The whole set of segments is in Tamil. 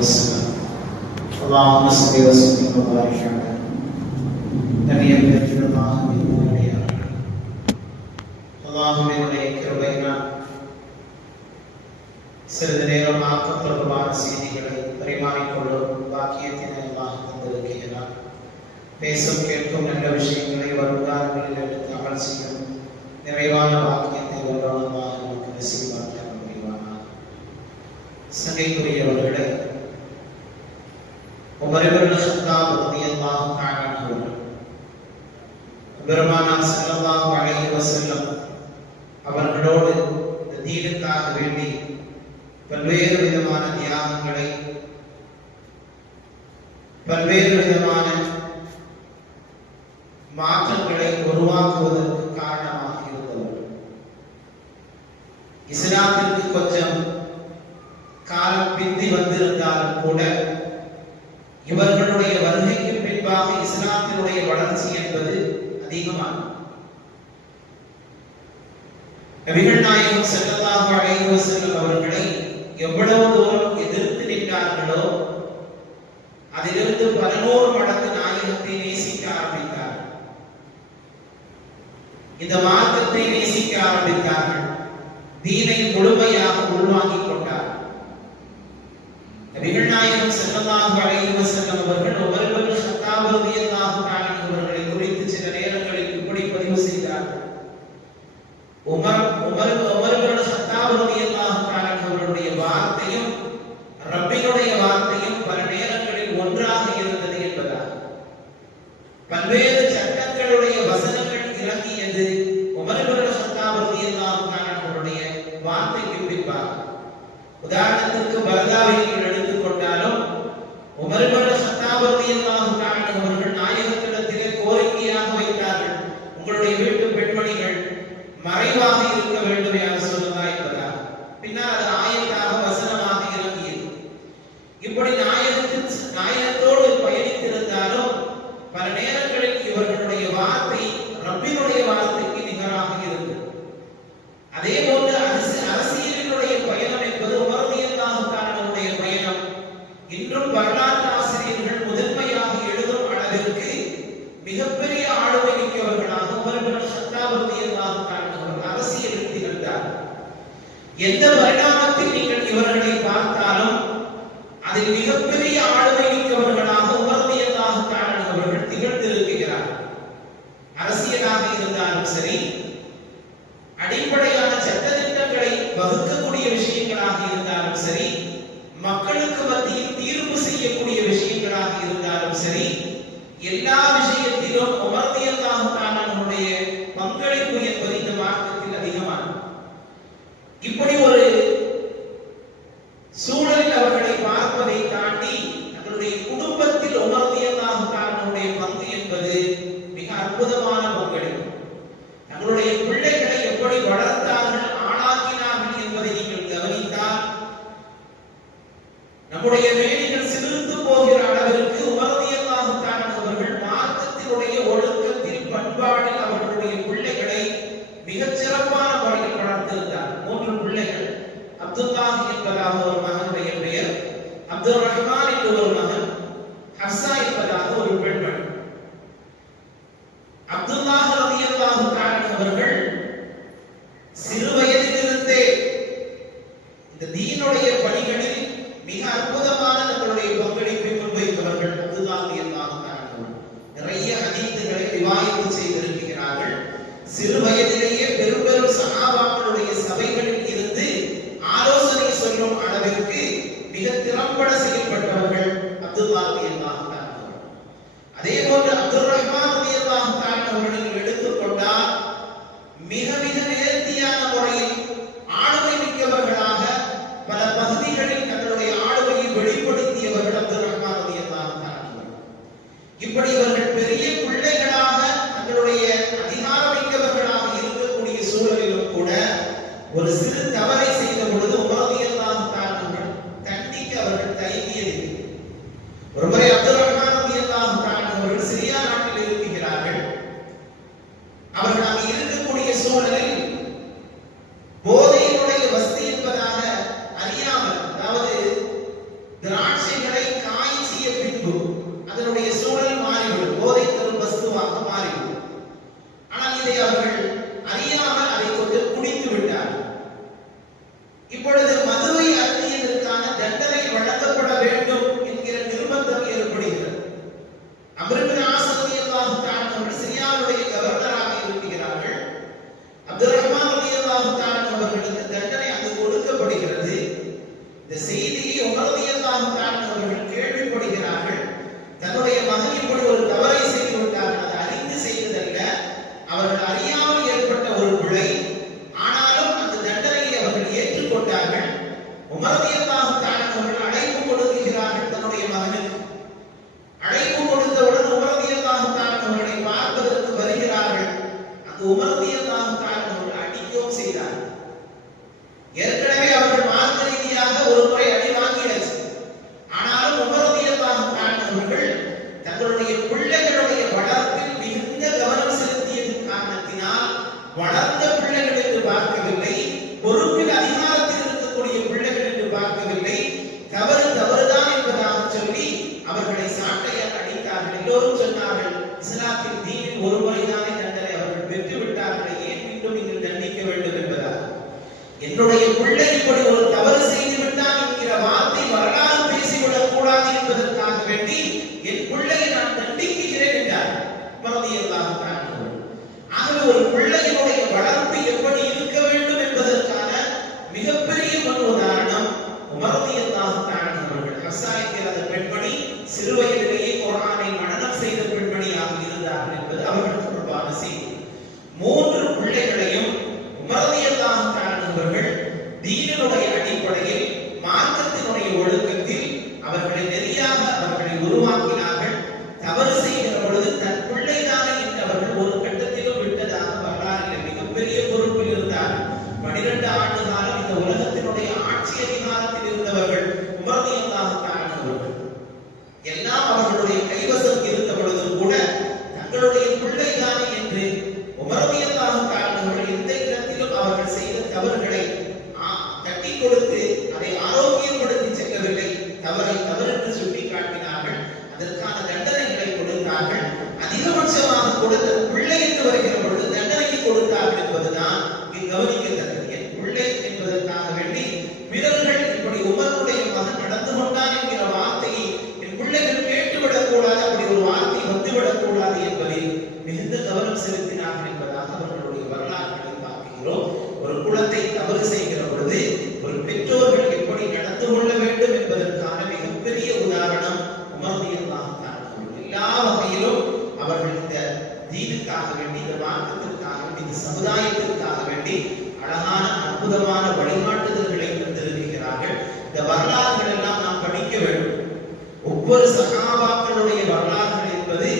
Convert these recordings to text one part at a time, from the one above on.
وسلم. اللهم صل وسلم وبارك على نبينا محمد. அல்லாஹ்வே உடைய கிருபையினால் சிறிது நேரம் ஆக்கம் தொடர்பான செய்திகளை பரிமாறிக்கொள்ளும் பாக்கியத்தினை அல்லாஹ் தந்திருக்கிறார். பேசும் கேட்கும் நல்ல விஷயங்களை வருங்காலங்களில் எடுத்து அமல் செய்யும் நிறைவான பாக்கியத்தை வருவானமாக நமக்கு நசீபாக்க முடிவானார். சங்கைக்குரியவர்களே, உமர் இப்னு கத்தாப் ரலியல்லாஹு தஆலா அவர்கள் பெருமானார் ஸல்லல்லாஹு அலைஹி வஸல்லம் அவர்களோடு இந்த தீனுக்காக வேண்டி பல்வேறு விதமான தியாகங்களை, பல்வேறு விதமான மாற்றங்களை உருவாக்குவதற்கு காரணமாக இருந்தவர். இஸ்லாத்திற்கு கொஞ்சம் காலம் பிந்தி வந்திருந்தாலும் கூட இவர்களுடைய வருகைக்கு பின்பாக இஸ்லாத்தினுடைய வளர்ச்சி என்பது அதிகமானது. நபிகள் நாயகம் ஸல்லல்லாஹு அலைஹி வஸல்லம் அவர்களை எவ்வளவு தூரம் எதிர்த்து நின்றார்களோ அதிலிருந்து 11 மடங்கு நாயகத்தை நேசிக்க ஆரம்பித்தார்கள். இந்த மார்க்கத்தை நேசிக்க ஆரம்பித்தார்கள். தீனை முழுமையாக உள்வாங்கிக் கொண்டார்கள். நபிகள் நாயகம் ஸல்லல்லாஹு அலைஹி வஸல்லம் அவர்கள் உமர் இப்னு கத்தாப் ரலியல்லாஹு தஆலா அவர்களை குறித்து சில நேரங்களில் இப்படி பதிவு செய்தார்கள். உமர் இப்னு கத்தாப் ரலியல்லாஹு தஆலா அவர்களுடைய வார்த்தையும் ரப்பினுடைய வார்த்தையும் பல நேரங்களில் ஒன்றாக இருந்தது என்பதாக பல்வேறு சட்டங்களுடைய வசனங்கள் இறங்கியது உமர் இப்னு கத்தாப் ரலியல்லாஹு தஆலா அவர்களுடைய வார்த்தைக்கு பின்பாக. உதாரணத்திற்கு பர்தாவை எடுத்துக் கொண்டாலும் உமர் இப்னு கத்தாப் ரலியல்லாஹு தஆலா அவர்கள் நாயகத்திடத்திலே கோரிக்கையாக வைத்தார்கள், உங்களுடைய வீட்டு பெண்மணிகள் மறைவாக இருக்க வேண்டும் என்று சொல்லலாம் என்பதாக. பின்னர் அது ஆயத்தாக வசனமாக இறங்கியது. இப்படி நாயகத்தோடு பயணித்திருந்தாலும் பல நேரங்களில் இவர்களுடைய வார்த்தை ரப்பினுடைய வார்த்தைக்கு நிகராக இருந்தது. அதே போன்று அரசியலினுடைய பயணம் என்பது உமர் ரலியல்லாஹு தஆலாவுடைய பயணம் இன்றும் வரலாற்று ஆசிரியர்கள் முதன்மையாக எழுதும் அளவிற்கு மிகப்பெரிய ஆளுமை மிக்கவர்களாக உமர் இப்னு கத்தாப் ரலியல்லாஹு தஆலா அரசியலில் திகழ்ந்தார். எந்த பரிணாமத்தில் நீங்கள் இவர்களை பார்த்தாலும் அதில் மிகப்பெரிய ஆளுமை மிக்கவர்களாக உமர் ரலியல்லாஹு தஆலா அவர்கள் திகழ்ந்திருக்கிறார். அரசியலாக இருந்தாலும் சரி, அடிப்படையான சட்டதிட்டங்களை வகுக்கக்கூடிய விஷயங்களாக இருந்தாலும் சரி, மக்களுக்கு மத்தியில் தீர்வு செய்யக்கூடிய விஷயங்களாக இருந்தாலும் சரி, எல்லா விஷயத்திலும் உமர் ரலியல்லாஹு தஆலா அவருடைய பங்களிப்பு என்பது இந்த மார்க்கத்தில் அதிகமானது. இப்படி ஒரு சூழலில் அவர்களை பார்ப்பதை தாண்டி தங்களுடைய குடும்பத்தில் உமர் ரலியல்லாஹு தஆலா அவருடைய பங்கு என்பது மிக அற்புதமான பங்களிப்பு. தங்களுடைய பிள்ளைகளை எப்படி வளர்த்தார்கள், ஆளாக்கினார்கள் என்பதை நீங்கள் கவனித்தால் நம்முடைய வேலைகள் சிரித்து போகிற அளவிற்கு உமர் ரலியல்லாஹு தஆலா அவர்கள் மார்க்கத்தினுடைய ஒழுக்கத்தில், பண்பாடில் அவர்களுடைய பிள்ளைகளை மிகச் சிறப்பான முறையில் வளர்த்திருந்தார். 3 பிள்ளைகள். அப்துல்லாஹ் என்பதாக ஒரு மகனுடைய பெயர், அப்துல் ரஹ்மான் என்ற ஒரு மகன், ஹப்ஸா என்பதாக ஒரு பெண்மணி. அப்துல்லாஹ் ரலியல்லாஹு தஆலா அவர்கள் சிறு வயதிலிருந்தே இந்த தீனுடைய பணிகளில் மிக அற்புதமான தங்களுடைய பங்களிப்பை முன்வைத்தவர்கள். அப்துல்லாஹ் ரலியல்லாஹு தஆலா நிறைய ஹதீஸ்களை ரிவாயத் செய்திருக்கிறார்கள். சிறு வயதிலேயே பெரும் பெரும் சஹாபாக்களுடைய சபைகளில் இருந்து ஆலோசனை சொல்லும் அளவிற்கு மிக திறம்பட செயல்பட்டவர்கள் அப்துல்லாஹ் ரலியல்லாஹு தஆலா. அதே போன்று அப்துல் ரஹ்மான் ரலியல்லாஹு தஆலா அவர்களை எடுத்துக்கொண்டால் மிக மிக நேர்த்தியான முறையில் ஆளுமை மிக்கவர்களாக பல பகுதிகளில் தங்களுடைய ஆளுமையை வெளிப்படுத்தியவர்கள் அப்துல் ரஹ்மான் ரலியல்லாஹு தஆலா. இப்படி இவர்கள் பெரிய பிள்ளைகளாக தங்களுடைய அதிகாரமிக்கவர்களாக இருக்கக்கூடிய சூழலிலும் கூட ஒரு சிறு தவறை செய்த பொழுது உமர் ரலியல்லாஹு தஆலா தண்டிக்க அவர்கள் தயங்கியதில்லை. ஒருமுறை அப்துல் ரஹ்மான் ரலியல்லாஹு தஆலா அவர்கள் சிரியா நாட்டில் இருக்கிறார்கள். அவர்கள் அங்கு இருக்கக்கூடிய சூழலில் போதையினுடைய வஸ்தி என்பதாக அறியாமல், அதாவது திராட்சை எல்லோரும் சொன்னார்கள், இஸ்லாத்தில் தீனில் ஒரு முறைதானே தண்டனை அவர்கள் பெற்று விட்டார்கள், ஏன் மீண்டும் நீங்கள் தண்டிக்க வேண்டும் என்பதால். என்னுடைய பிள்ளை இப்படி ஒரு தவறு செய்து விட்டால் என்கிற வார்த்தை வரலாறு பேசிவிடக் கூடாது என்பதற்காக வேண்டி என் பிள்ளையை நான் தண்டிக்கிறேன் என்றார் ரலியல்லாஹு தஆலா. ஆகவே ஒரு பிள்ளையினுடைய வளர்ப்பு எப்படி இருக்க வேண்டும் என்பதற்கான மிகப்பெரிய ஒரு உதாரணம் உமர் ரலியல்லாஹு தஆலா அவர்கள். ஹஸ்ஸாய்க்கு அந்த பெண்மணி சிறு வயதிலேயே குர்ஆனை மனனம் செய்த பெண்மணியாக இருந்தார்கள் என்பது அவர்கள் தொடர்பான செய்தி. 3 பிள்ளைகளையும் உமர் ரலியல்லாஹு தஆலா அவர்கள் தீனினுடைய அடிப்படையில் மார்க்கத்தினுடைய ஒழுக்கத்தில் அவர்களை நெறியாக அவர்களை உருவாக்கினார்கள். தவறு செய்கிற பொழுது தன் பிள்ளைதானே என்று அவர்கள் ஒரு கட்டத்திலும் விட்டதாக வரலாறில் மிகப்பெரிய பொறுப்பில் இருந்தார்கள். 12 ஆண்டு காலம் இந்த உலகத்தினுடைய ஆட்சி அதிகாரத்தில் இருந்தவர்கள் உமர் ரலியல்லாஹு தஆலா அவர்கள். எல்லாம் அவர்களுடைய கைவசம் இருந்த பொழுதும் கூட தங்களுடைய பிள்ளைதானே என்று உமர் ரலியல்லாஹு தஆலா அவர்கள் எந்த இடத்திலும் அவர்கள் செய்த தவறுகளை தட்டி கொடுத்து அதை ஆரோக்கியப்படுத்தி செல்லவில்லை. தவறை தவறென்று சுட்டி காட்டினார்கள். அதற்கான தண்டனைகளை கொடுத்தார்கள். அதிகபட்சமாக கூட தன் பிள்ளை என்று வருகிற பொழுது தண்டனையை கொடுத்தார்கள் என்பதுதான் இங்கு கவனிக்கத்தக்கது. என் பிள்ளை என்பதற்காக வேண்டி பிறர்கள் இப்படி உமருடைய மகன் நடந்து கொண்டான் என்கிற வார்த்தையை என் பிள்ளைகள் கேட்டுவிடக் கூடாது, அப்படி ஒரு வார்த்தை வந்துவிடக் கூடாது என்பதில் மிகுந்த கவனம் செலுத்தினார்கள் என்பதாக அவர்களுடைய வரலாறுகளை பார்க்கிறோம். ஒரு குழந்தை தவறு செய்கிற பொழுது ஒரு பெற்றோர்கள் எப்படி நடந்து கொள்ள வேண்டும் என்பதற்கான மிகப்பெரிய உதாரணம் உமர் ரலியல்லாஹு தஆலா. எல்லா வகையிலும் அவர்கள் இந்த தீனுக்காக வேண்டி, இந்த மார்க்கத்திற்காக வேண்டி, இந்த சமுதாயத்திற்காக வேண்டி அழகான அற்புதமான வழிகாட்டுதல்களை தந்திருக்கிறார்கள். இந்த வரலாறுகள் எல்லாம் நாம் படிக்க வேண்டும். ஒவ்வொரு சஹாபாக்களுடைய வரலாறுகள் என்பது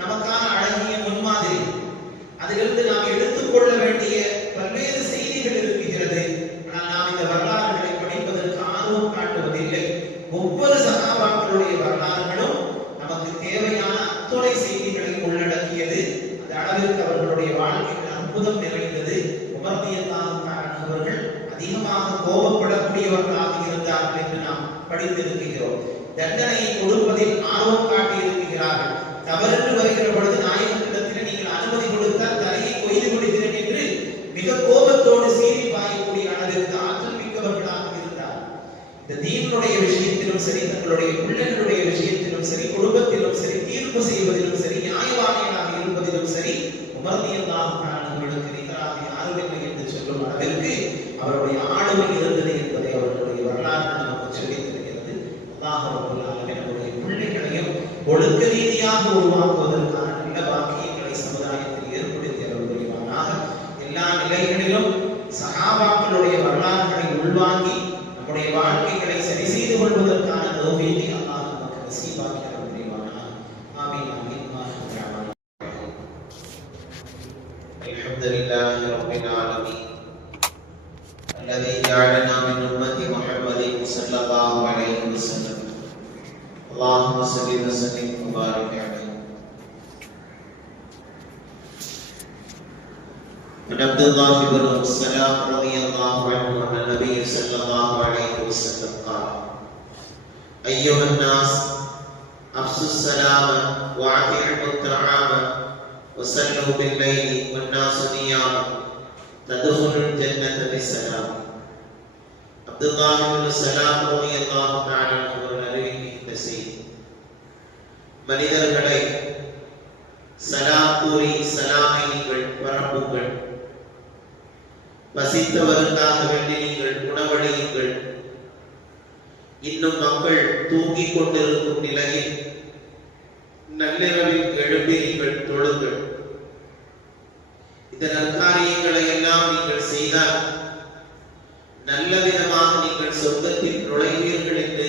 நமக்கான அழகிய முன்மாதிரி. அதிலிருந்து நாம் எடுத்துக்கொள்ள வேண்டிய பல்வேறு செய்திகள் இருக்கிறது. ஆனால் நாம் இந்த வரலாறுகளை படிப்பதற்கு ஆர்வம் காட்டுவதில்லை. ஒவ்வொரு சஹாபாக்களுடைய வரலாறுகளும் நமக்கு தேவையான அத்துணை செய்திகளை உள்ளடக்கியது. அந்த அளவிற்கு அவர்களுடைய வாழ்க்கையில் அற்புதம் நிறைந்தது. உமர் ரலியல்லாஹு தஆலா அவர்கள் அதிகமாக கோபப்படக்கூடியவர்களாக இருந்தார்கள் என்று நாம் படித்திருக்கிறோம். தண்டனையை கொடுப்பதில் ஆர்வம் காட்டி இருக்கிறார்கள். தவறு வருகிற பொழுது நாயகத்திடத்தில் நீங்கள் அனுமதி கொடுத்தால் தலையை கொய்து விடுகிறேன் என்று மிக கோபத்தோடு சீறி பாயக்கூடிய அளவிற்கு ஆற்றல் மிக்கவர்களாக இருந்தார். இந்த தீனுடைய விஷயத்திலும் சரி, தங்களுடைய பிள்ளைகளுடைய விஷயத்திலும் சரி, குடும்பத்திலும் சரி, தீர்ப்பு செய்வதிலும் சரி, நியாயவாதிகளாக இருப்பதிலும் சரி, உமர் ரலியல்லாஹு தஆலா அவர்களுக்கு நிகராக யாரும் இல்லை என்று சொல்லும் அளவிற்கு அவருடைய ஆளுமை இருந்தது என்பதை அவர்களுடைய வரலாறு நமக்கு சொல்லித் தருகிறது. அல்லாஹ் ரப்பல் ஆலமீன் நம்முடைய பிள்ளைகளையும் ஒழுக்க ரீதியாக உருவாக்குவதற்கான நல்ல வாக்கியங்களை சமுதாயத்தில் ஏற்படுத்தி அருள் புரிவானாக. எல்லா நிலைகளிலும் சஹாபாக்களுடைய வரலாறுகளை உள்வாங்கி நம்முடைய வாழ்க்கைகளை சரி செய்து கொள்வதற்கான தௌஃபீகை அல்லாஹ் நமக்கு நசீபாக்கி அருள் புரிவானாக. ஆமீன் ஆமீன். அல்ஹம்துலில்லாஹி ரப்பில் ஆலமீன் الذي جعلنا من أمة محمد صلى الله عليه وسلم. اللهم صل وسلم وبارك عليه. عن عبد الله بن السلام رضي الله عنه أن النبي صلى الله عليه وسلم قال: أيها الناس أفشوا السلام وأطعموا الطعام وصلوا بالليل والناس نيام تدخلوا الجنة بسلام. عبد الله بن السلام رضي الله تعالى عنه அறிவிக்கின்ற செய்தி, மனிதர்களை சலாம் கூறி சலாமை நீங்கள் பரப்புங்கள். பசித்தவருக்காக வேண்டி நீங்கள் உணவளியுங்கள். இன்னும் மக்கள் தூங்கிக் கொண்டிருக்கும் நிலையில் நள்ளிரவில் எழுப்பி நீங்கள் தொழுங்கள். இந்த நற்காரியங்களை எல்லாம் நீங்கள் செய்தால் நல்ல விதமாக நீங்கள் சொர்க்கத்தில் நுழைவீர்கள் என்று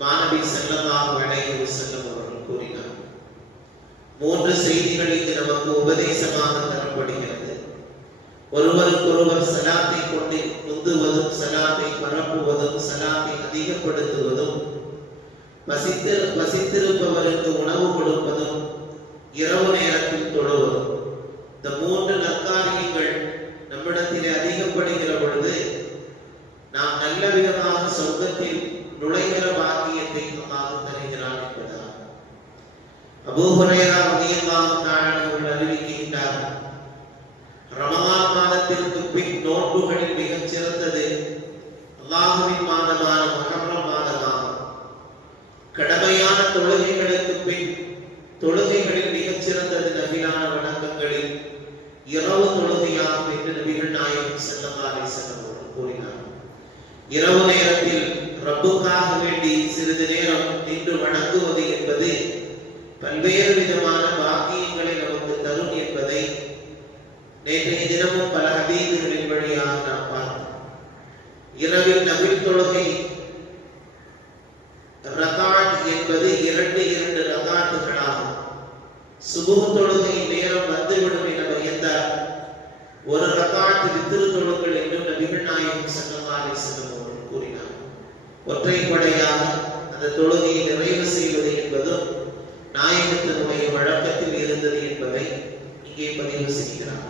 மாணவி ஸல்லல்லாஹு அலைஹி வஸல்லம் அவர்கள் கூறினார். 3 செய்திகள் இங்கு நமக்கு உபதேசமாக தரப்படுகிறது. ஒருவருக்கொருவர் சலாத்தை கொண்டு முந்துவதும், சலாத்தை பரப்புவதும், சலாத்தை அதிகப்படுத்துவதும், பசித்திருப்பவருக்கு உணவு கொடுப்பதும், இரவு நேரத்தில் தொழுவதும். இந்த 3 நற்காரியங்கள் நம்மிடத்தில் அதிகப்படுகிற பொழுது நாம் நல்ல விதமாக சொர்க்கத்தில் நுழைகிற பாக்கியத்தை அல்லாஹ் தருகிறான் என்பதால் அபூ ஹுரைரா ரலியல்லாஹு தஆலா அவர்கள் அறிவிக்கின்றார்கள், ரமலான் மாதத்திற்கு பின் நோன்புகளில் மிகச் சிறந்தது அல்லாஹ்வின் மாதமான முஹர்ரம் மாதமாகும். கடமையான தொழுகைகளுக்கு பின் தொழுகைகளில் மிகச் சிறந்தது நபிலான வணக்கங்களில் இரவு தொழுகையாகும் என்று நபிகள் நாயகம் ஸல்லல்லாஹு அலைஹி வஸல்லம் அவர்கள் கூறினார். இரவு நேரத்தில் ரப்புக்காக வேண்டி சிறிது நேரம் நின்று வணங்குவது என்பது பல்வேறு விதமான பாக்கியங்களை நமக்கு தரும் என்பதை நேற்றைய தினமும் பல ஹதீஸ்களின் வழியாக நாம் பார்த்தோம். இரவில் நபில் தொழுகை ரகாத் என்பது இரண்டு ரகாத்துகளாகும். சுபஹ் தொழுகை நேரம் வந்துவிடும் என அறிந்தார். ஒரு ரகாத் வித்ர் தொழுங்கள் என்று நபிகள் நாயகம் ஸல்லல்லாஹு அலைஹி வஸல்லம் அவர்கள் கூறினார். ஒற்றைப்படையாக அந்த தொழுகையை நிறைவு செய்வது என்பதும் நாயகத்தினுடைய வழக்கத்தில் இருந்தது என்பதை இங்கே பதிவு செய்கிறார்.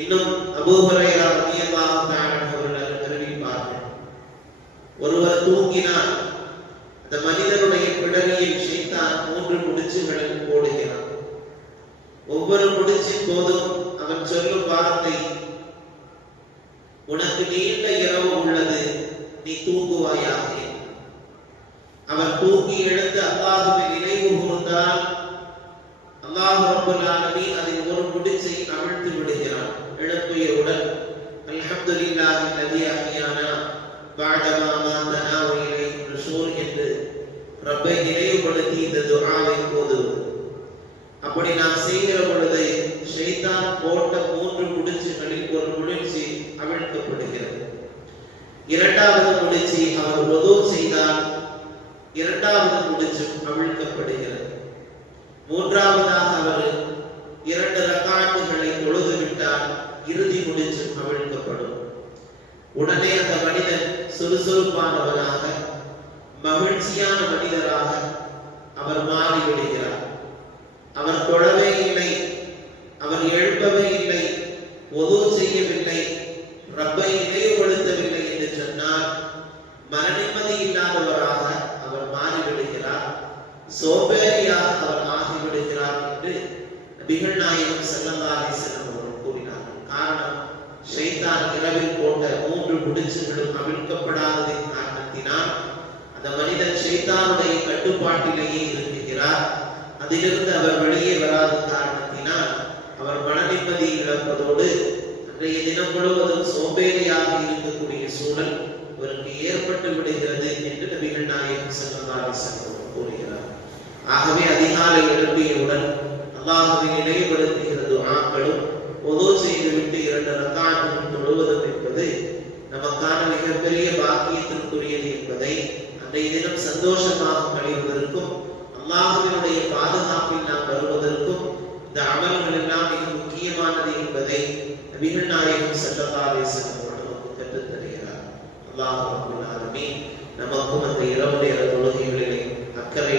இன்னும் அபூ ஹுரைரா ரலியல்லாஹு தஆலா அவர்கள் அறிவிப்பார்கள், ஒருவர் தூங்கினால் அந்த மனிதனுடைய பிடரியில் ஷைத்தான் 3 முடிச்சுகளை போடுகிறான். ஒவ்வொரு முடிச்சின் போதும் அவன் சொல்லும் வார்த்தை, உனக்கு நீண்ட இரவு உள்ளது, நீ தூங்குவாயாக. அவன் தூங்கி எழுந்து அல்லாஹ்வை நினைவு கூர்ந்தால் அல்லாஹ் ரப்பல் ஆலமீன் அதில் ஒரு முடிச்சை அவிழ்த்து விடுகிறான். எழுப்பியவுடன் அல்ஹம்துலில்லாஹி அல்லதி அஹ்யானா பஅதமா மாதனா வ இலைஹி நுஷூர் என்று ரப்பை நினைவுபடுத்தி இந்த துஆவை ஓதுவது. அப்படி நாம் செய்கிற பொழுது ஷைத்தான் போட்ட 3 முடிச்சுகளில் ஒரு முடிச்சு அவிழ்க்கப்படுகிறது. இரண்டாவது முடிச்சு அவர் வுது செய்தால் இரண்டாவது முடிச்சும் அவிழ்க்கப்படுகிறது. மூன்றாவதாக அவர் 2 ரகாத்துகளை தொழுது விட்டால் இறுதி முடிச்சும் அவிழ்க்கப்படும். உடனே அந்த மனிதன் சுறுசுறுப்பானவராக மகிழ்ச்சியான மனிதராக அவர் மாறிவிடுகிறார். அவர் தொழவே இல்லை, அவர் எழுப்பவே இல்லை, வுது செய்யவில்லை, ரப்பை நினைவுபடுத்தவில்லை என்று சொன்னால் மன நிம்மதி இல்லாதவராக அவர் மாறிவிடுகிறார், சோம்பேறியாக அவர் ஆகிவிடுகிறார் என்று நபிகள் நாயகம் ஸல்லல்லாஹு அலைஹி வஸல்லம் அவர்கள் கூறினார்கள். காரணம், ஷைத்தான் இரவில் போட்ட 3 முடிச்சுகளும் அவிழ்க்கப்படாததின் காரணத்தினால் அந்த மனிதன் ஷைத்தானுடைய கட்டுப்பாட்டிலேயே இருக்கிறார். அதிலிருந்து அவர் வெளியே வராத காரணத்தினால் அவர் மன நிம்மதி இழப்பதோடு அன்றைய தினம் முழுவதும் சோம்பேறியாக இருக்கக்கூடிய சூழல் அவருக்கு ஏற்பட்டு விடுகிறது என்று நபிகள் நாயகம் ஸல்லல்லாஹு அலைஹி வஸல்லம் கூறுகிறார். ஆகவே அதிகாலை எழுப்பியவுடன் அல்லாஹ்வை நினைவுபடுத்துகிற துஆக்களும் வுது செய்துவிட்டு 2 ரகாத்துகள் தொழுவதும் என்பது நமக்கான மிகப்பெரிய பாக்கியத்திற்குரியது என்பதை அன்றைய தினம் சந்தோஷமாக கழிவதற்கும் அல்லாஹ்வினுடைய பாதுகாப்பில் நாம் வருவதற்கும் இந்த அமல்கள் எல்லாம் மிக முக்கியமானது என்பதை நபிகள் நாயகம் ஸல்லல்லாஹு அலைஹி வஸல்லம் நமக்கு கற்றுத் தருகிறார். அல்லாஹ் ரப்பல் ஆலமீன் நமக்கும் அந்த இரவு நேர தொழுகைகளிலே அக்கறை